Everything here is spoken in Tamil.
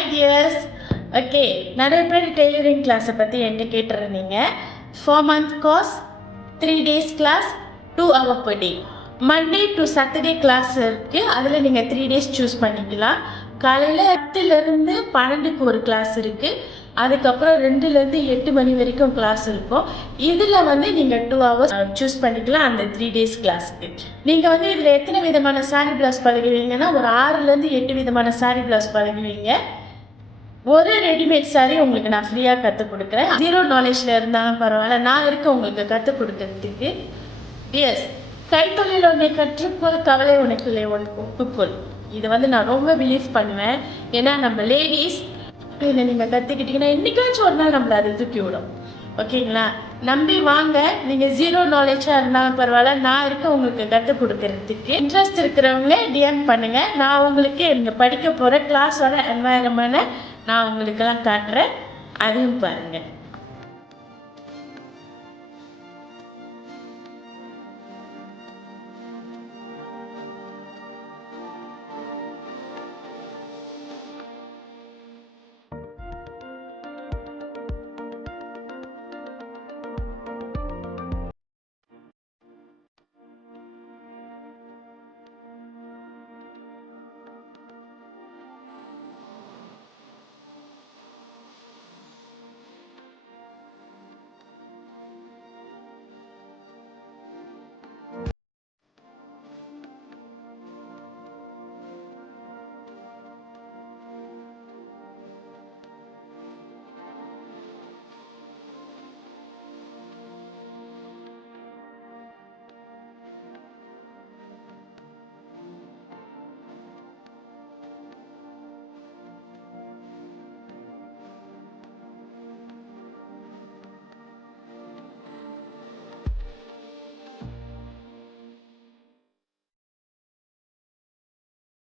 Hi tears. ஓகே, நிறைய பேர் டெய்லரிங் கிளாஸை பற்றி என்கிட்ட கேட்டிருந்தீங்க. 4 month course, 3 days class, 2 hour per day. Monday to Saturday class இருக்குது. அதில் நீங்கள் 3 days சூஸ் பண்ணிக்கலாம். காலையில் 10லேருந்து 12க்கு ஒரு கிளாஸ் இருக்குது. அதுக்கப்புறம் 2லேருந்து 8 மணி வரைக்கும் கிளாஸ் இருக்கும். இதில் நீங்கள் 2 hours சூஸ் பண்ணிக்கலாம் அந்த 3 days கிளாஸுக்கு. நீங்கள் இதில் எத்தனை விதமான சாரி ப்ளவுஸ் பழகுவீங்கன்னா, ஒரு 6லேருந்து 8 விதமான சாரி ப்ளவுஸ் பழகுவீங்க. ஒரு ரெடிமேட் சாரி உங்களுக்கு நான் ஃப்ரீயாக கற்றுக் கொடுக்குறேன். 0 நாலேஜில் இருந்தாலும் பரவாயில்ல, நான் இருக்க உங்களுக்கு கற்றுக் கொடுக்கறதுக்கு. எஸ், கைத்தொழில் ஒன்றை கற்றுக்கொள், கவலை உனக்குள்ளே ஒப்புக்கொள். இது நான் ரொம்ப பிலீவ் பண்ணுவேன். ஏன்னா நம்ம லேடிஸ் இதை நீங்கள் கற்றுக்கிட்டிங்கன்னா என்றைக்காச்சும் ஒரு நாள் நம்மளை அதை தூக்கி விடும். ஓகேங்களா? நம்பி வாங்க. நீங்கள் 0 நாலேஜாக இருந்தாலும் பரவாயில்ல, நான் இருக்க உங்களுக்கு கற்றுக் கொடுக்கறதுக்கு. இன்ட்ரெஸ்ட் இருக்கிறவங்களே டிஎம் பண்ணுங்கள். நான் உங்களுக்கு நீங்கள் படிக்க போகிற கிளாஸோட என்வாயர்மெண்ட்டை நான் உங்களுக்கெல்லாம் காட்டுறேன். அதையும் பாருங்கள்.